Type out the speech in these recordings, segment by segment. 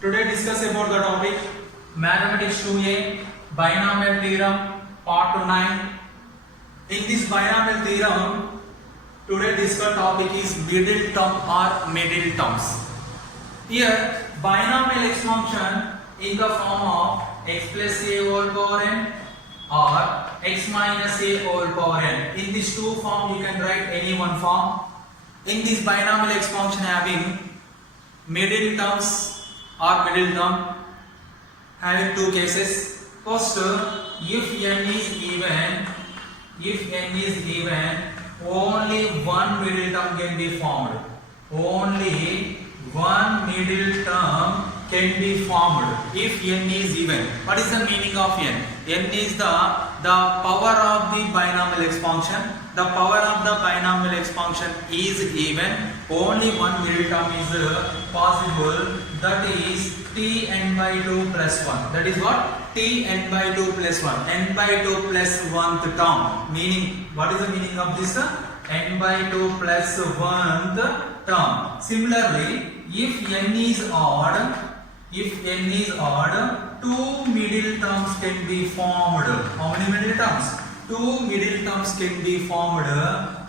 Today discuss about the topic Mathematics 2A Binomial Theorem Part 9. In this binomial theorem, today discuss topic is middle term or middle terms. Here binomial expansion in the form of x plus a whole power n or x minus a whole power n. In these two form you can write any one form. In this binomial expansion having middle terms or middle term having two cases. First, if n is even, only one middle term can be formed. Only one middle term can be formed if n is even. What is the meaning of n? N is the power of the binomial expansion. The power of the binomial expansion is even. Only one middle term is possible. That is Tn by 2 plus 1. That is what? Tn by 2 plus 1. N by 2 plus 1th term. Meaning, what is the meaning of this? N by 2 plus 1th term. Similarly, if n is odd, two middle terms can be formed. How many middle terms? Two middle terms can be formed.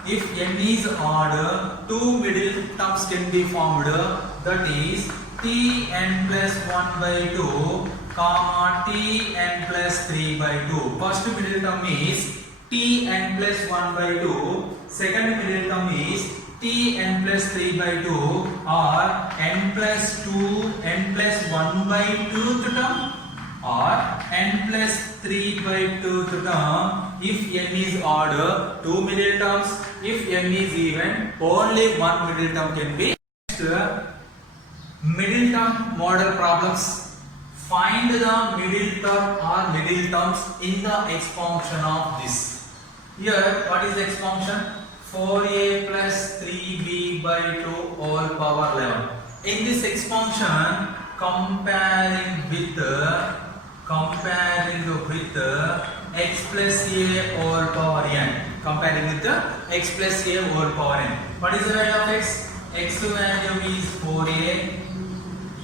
If n is odd, two middle terms can be formed. That is Tn plus 1 by 2, comma Tn plus 3 by 2. First middle term is Tn plus 1 by 2. Second middle term is Tn plus 3 by 2 or n plus 1 by 2th term or n plus 3 by 2th term. If n is odd, two middle terms. If n is even, only one middle term can be. Next, middle term model problems. Find the middle term or middle terms in the expansion of this. Here, what is the expansion? 4a plus 3b by 2 whole power 11. In this expansion, comparing with x plus a whole power n. Comparing with x plus a whole power n. What is the value of x? X value is 4a.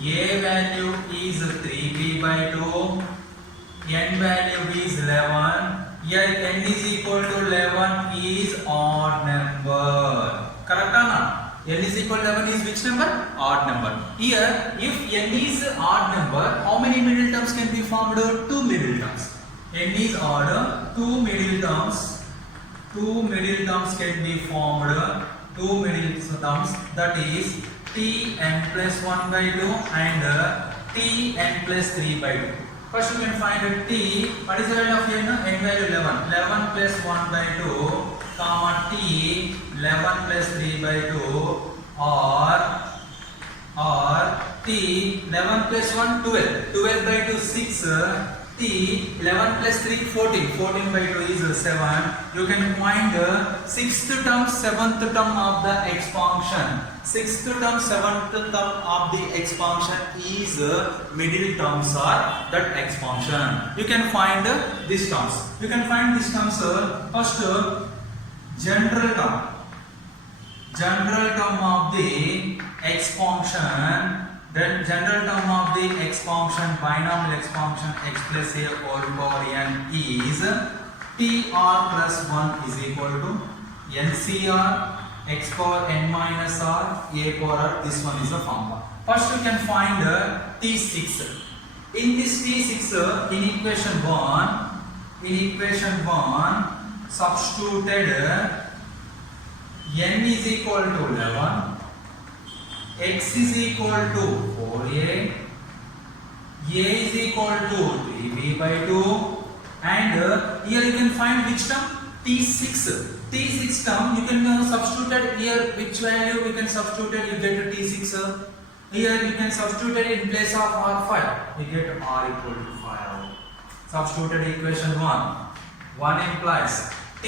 A value is 3b by 2. N value is 11. Here n is equal to 11 is odd number. Correct or not? N is equal to 11 is which number? Odd number. Here, if n is odd number, how many middle terms can be formed? Two middle terms. N is odd, two middle terms can be formed. Two middle terms, that is Tn plus 1 by 2 and Tn plus 3 by 2. First you can find T. What is the value of n? N value 11. 11 plus 1 by 2, comma T 11 plus 3 by 2 or T 11 plus 1 12. 12 by 2 6. T 11 plus 3 14. 14 by 2 is 7. You can find sixth term, seventh term of the expansion. Sixth term, seventh term of the expansion is middle terms or that expansion. You can find these terms. You can find these terms first general term of the expansion. Then general term of the expansion, binomial expansion x plus a whole power n is tr plus 1 is equal to ncr x power n minus r a power r. This one is the formula. First you can find T6. In this T6, in equation 1, substituted n is equal to 11. X is equal to 4a, a is equal to 3b by 2, and here you can find which term? T6. T6 term you can substitute here which value we can substitute, you get T6. Here you can substitute it in place of R5, you get R equal to 5. Substituted equation 1 implies T,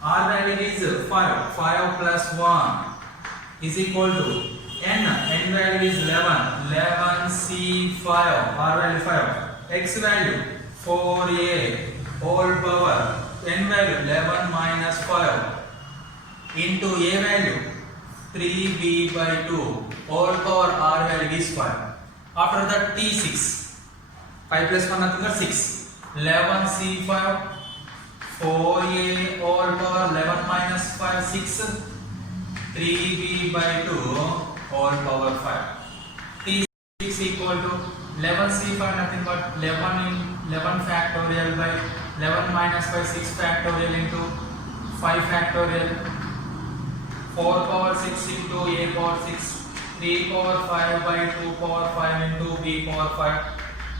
R value is 5, 5 plus 1 is equal to n value is 11, 11c5, r value 5, x value 4a whole power, n value 11 minus 5 into a value 3b by 2 whole power r value is 5. After that T6. 5 plus 1 nothing but 6. 11C5. 4A all power 11 minus 5 6. 3B by 2 all power 5. T6 equal to 11C5 nothing but 11 factorial by 11 minus 5 6 factorial into 5 factorial. 4 power 6 into A power 6. 3 power 5 by 2 power 5 into B power 5.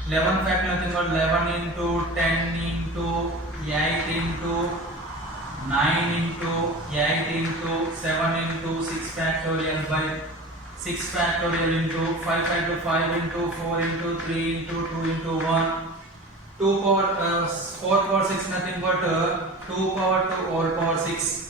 11 factor nothing but 11 into 10 into 8 into 9 into 8 into 7 into 6 factorial by 6 factorial into 5 factor 5 into 4 into 3 into 2 into 1. 2 power 4 power 6 nothing but 2 power 2 all power 6.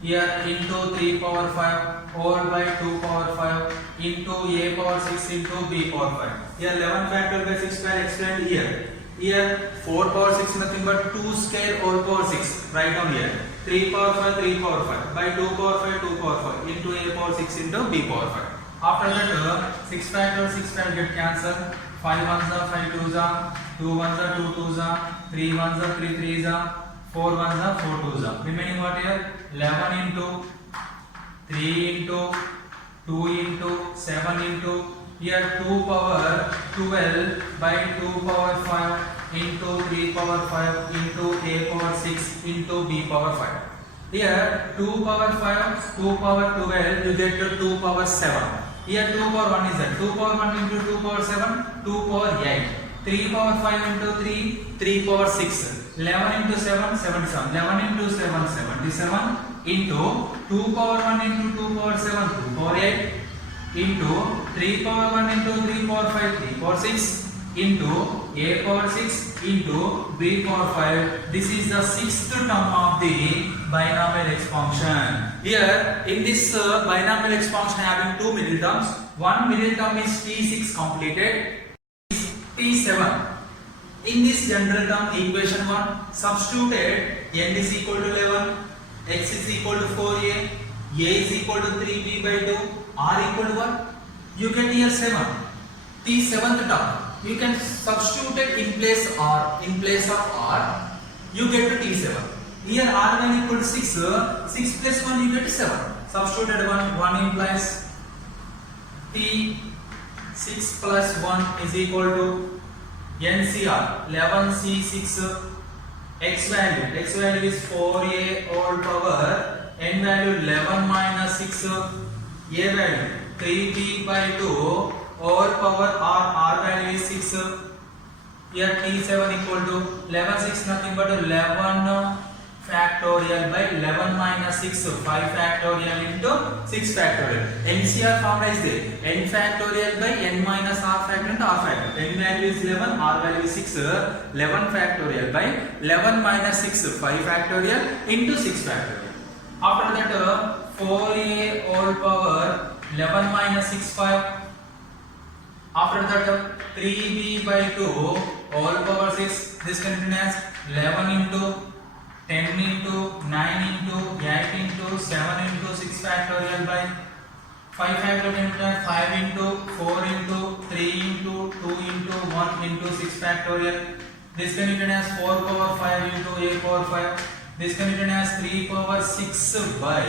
Here into 3 power 5 all by 2 power 5 into A power 6 into B power 5. Here 11 factorial by 6 square explained here. Here 4 power 6 nothing but 2 square all power 6. Write down here. 3 power 5 3 power 5 by 2 power 5 2 power 5 into A power 6 into B power 5. After that 6 factorial 6 factorial get cancelled. 5 ones are 5 twos are 2 ones are 2 twos are 3 ones are 3 threes are 4 ones are 4 twos are. Remaining what here? 11 into 3 into 2 into 7 into here 2 power 12 by 2 power 5 into 3 power 5 into A power 6 into B power 5. Here 2 power 5, 2 power 12 you get to 2 power 7. Here 2 power 1 is that 2 power 1 into 2 power 7, 2 power 8. 3 power 5 into 3, 3 power 6. 11 into 7, 77. 11 into 7, 77 into 2 power 1 into 2 power 7, 2 power 8 into 3 power 1 into 3 power 5, 3 power 6 into A power 6 into B power 5. This is the sixth term of the binomial expansion. Here in this binomial expansion having two middle terms. One middle term is T6 completed, is T7. In this general term equation 1 substituted n is equal to 11, x is equal to 4a, is equal to 3b by 2, r equal to what? You get here 7. T7th term. You can substitute it in place of r, you get to T7. Here r1 equal to 6, 6 plus 1 you get 7. Substituted 1 implies T6 plus 1 is equal to NCR 11C6 x value is 4a all power, n value 11 minus 6, a value 3b by 2 all power r value is 6. Here T7 equal to 11 6 nothing but 11 factorial by 11 minus 6 5 factorial into 6 factorial. NCR formula is there. N factorial by n minus r factorial into r factorial. N value is 11, r value is 6. 11 factorial by 11 minus 6 5 factorial into 6 factorial. After that 4a all power 11 minus 6 5. After that 3b by 2 all power 6. This can be written as 11 into 10 into 9 into 8 into 7 into 6 factorial by 5 factorial 5 into 4 into 3 into 2 into 1 into 6 factorial. This can be written as 4 power 5 into a power 5. This can be written as 3 power 6 by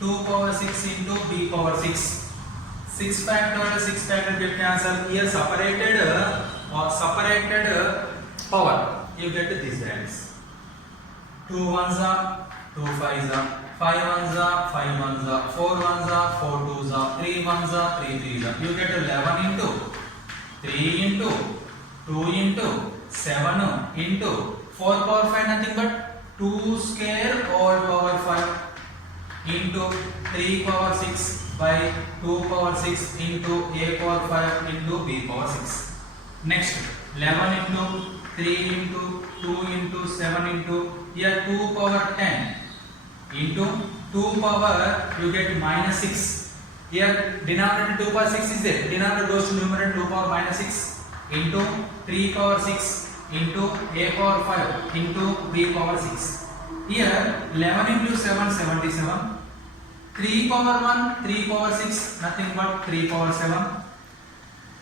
2 power 6 into b power 6. 6 factorial get cancelled. Here separated power you get these values. 2 ones are 2 fives are 5 ones are 5 ones are 4 ones are 4 twos are 3 ones are 3 threes are. You get 11 into 3 into 2 into 7 into 4 power 5 nothing but 2 square all power 5 into 3 power 6 by 2 power 6 into a power 5 into b power 6. Next 11 into 3 into 2 into 7 into here 2 power 10 into 2 power you get minus 6. Here denominator 2 power 6 is there. Denominator goes to numerator 2 power minus 6 into 3 power 6 into a power 5 into b power 6. Here 11 into 7 77. 3 power 1 3 power 6 nothing but 3 power 7.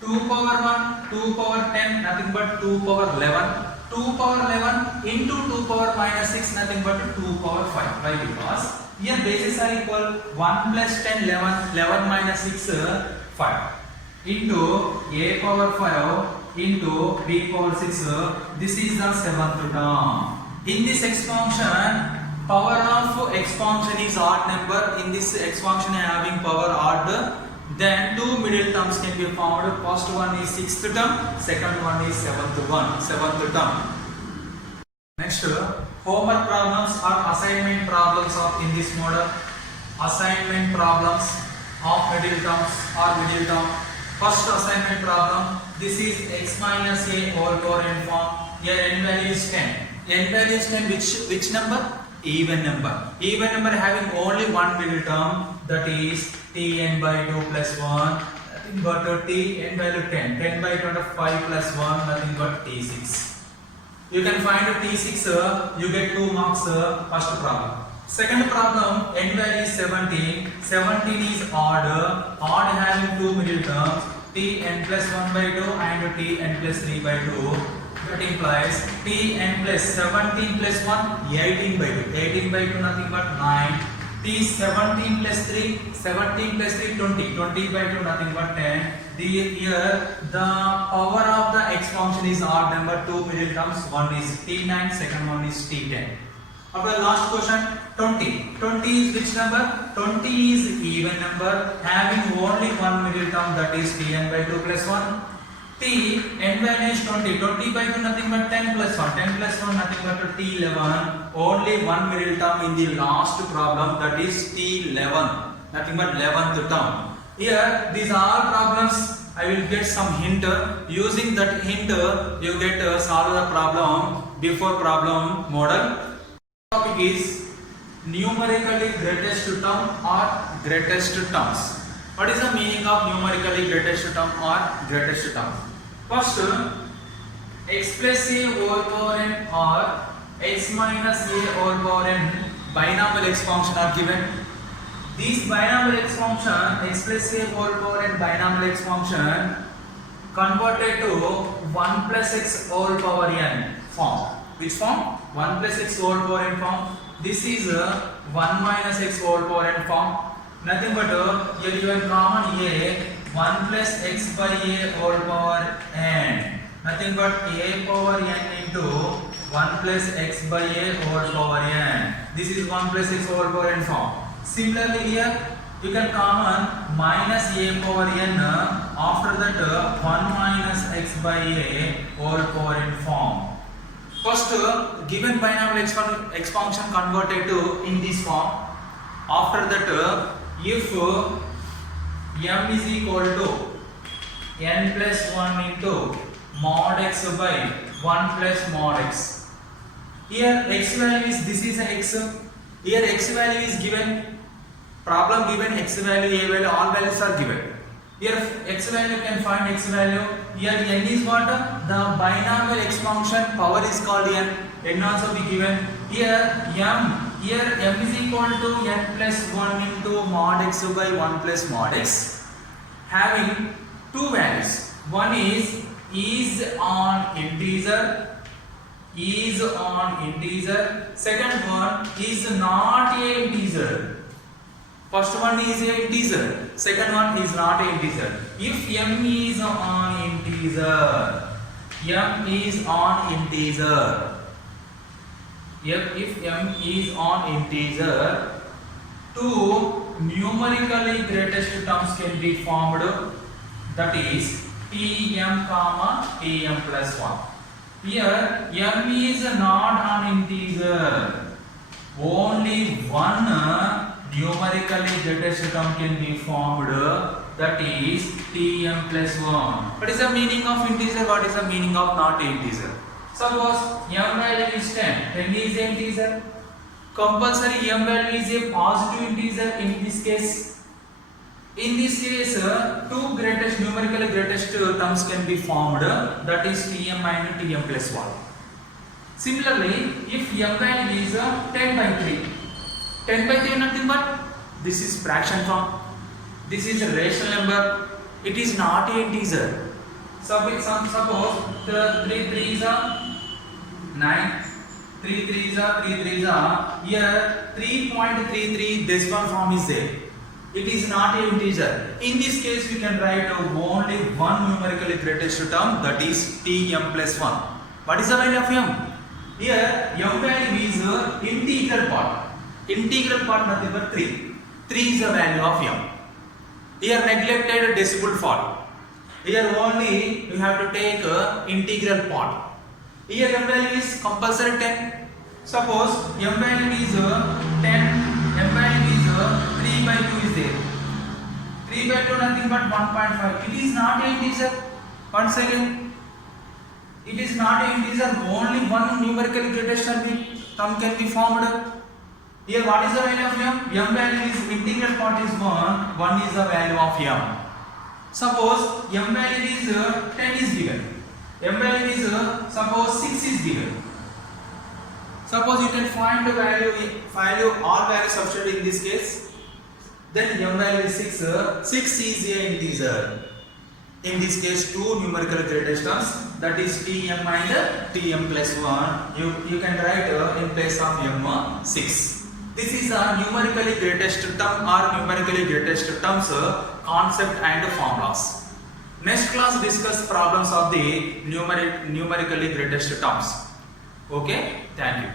2 power 1, 2 power 10, nothing but 2 power 11. 2 power 11 into 2 power minus 6, nothing but 2 power 5. Why? Because here bases are equal. 1 plus 10, 11, 11 minus 6, 5. Into a power 5 into b power 6. This is the seventh term. In this expansion, power of expansion is odd number. In this expansion having power odd, then two middle terms can be formed. First one is sixth term, second one is seventh term. Next, homework problems or assignment problems of in this model. Assignment problems of middle terms or middle term. First assignment problem. This is x minus a whole power n form. Here n value is 10. N value is 10. Which number? Even number. Even number having only one middle term, that is Tn by 2 plus 1, nothing but Tn value 10. 10 by 25 plus 1, nothing but T6. You can find T6, you get 2 marks, first problem. Second problem, n value is 17. 17 is odd. Odd having 2 middle terms, Tn plus 1 by 2 and Tn plus 3 by 2. That implies Tn plus 17 plus 1, 18 by 2. 18 by 2, nothing but 9. T 17 plus 3, 17 plus 3, 20. 20 by 2, nothing but 10. Here the power of the expansion is odd number. 2 middle terms. One is T9, second one is T10. After last question, 20. 20 is which number? 20 is even number having only one middle term, that is Tn by 2 plus 1. T n value is 20. 20 by 2, nothing but 10 plus 1. 10 plus 1, nothing but T11. Only one middle term in the last problem, that is T11. Nothing but 11th term. Here, these are problems. I will get some hint. Using that hint, you get solve the problem before problem model. Topic is numerically greatest term or greatest terms. What is the meaning of numerically greatest term or greatest term? First, x plus a whole power n or x minus a whole power n binomial expansion are given. These binomial expansion, x plus a whole power n binomial expansion converted to 1 plus x whole power n form. Which form? 1 plus x whole power n form. This is 1 minus x whole power n form. Nothing but here you have common a 1 plus x by a whole power n. Nothing but a power n into 1 plus x by a whole power n. This is 1 plus x whole power n form. Similarly here you can common minus a power n. After that 1 minus x by a whole power n form. First, given binomial expansion converted to in this form. After that, if m is equal to n plus 1 into mod x by 1 plus mod x. Here x value is, this is x. Here x value is given. Problem given x value, a value, all values are given. Here x value, you can find x value. Here n is what? The binomial expansion power is called n. N also be given. Here m is equal to n plus 1 into mod x by 1 plus mod x. Having two values. One is on integer. Is on integer. Second one is not a integer. First one is a integer, second one is not a integer. If m is on integer, m is on integer. If m is on integer, two numerically greatest terms can be formed. That is Tm comma Tm plus 1. Here m is not on integer. Only one numerically greatest term can be formed, that is Tm plus 1. What is the meaning of integer? What is the meaning of not integer? Suppose m value is 10. 10 is an integer. Compulsory m value is a positive integer in this case. In this case, two greatest numerically greatest terms can be formed, that is Tm minus Tm plus 1. Similarly, if m value is 10 by 3. 10 by 3 nothing but this is fraction form. This is a rational number. It is not an integer. Suppose the 3 3s are 9, 3 3s are 3 3s are here 3.33 decimal form is there. It is not an integer. In this case, we can write only one numerically greatest term, that is Tm plus 1. What is the value of m? Here m value is integral part. Integral part nothing but 3. 3 is the value of m. Here neglected decimal part. Here only you have to take integral part. Here m value is compulsory 10. Suppose m value is 10, m value is 3 by 2 is there. 3 by 2 nothing but 1.5. It is not an integer. Once again, it is not an integer. Only one numerically greatest term can be formed. Here what is the value of m? M value is integral part is 1. 1 is the value of m. Suppose m value is 10 is given. M value is suppose 6 is given. Suppose you can find the value all values substitute in this case. Then m value is 6. 6 is a integer. In this case, two numerical greatest terms, that is Tm and Tm plus 1. You can write in place of m 6. This is a numerically greatest term or numerically greatest terms concept and formulas. Next class discuss problems of the numerically greatest terms. Okay, thank you.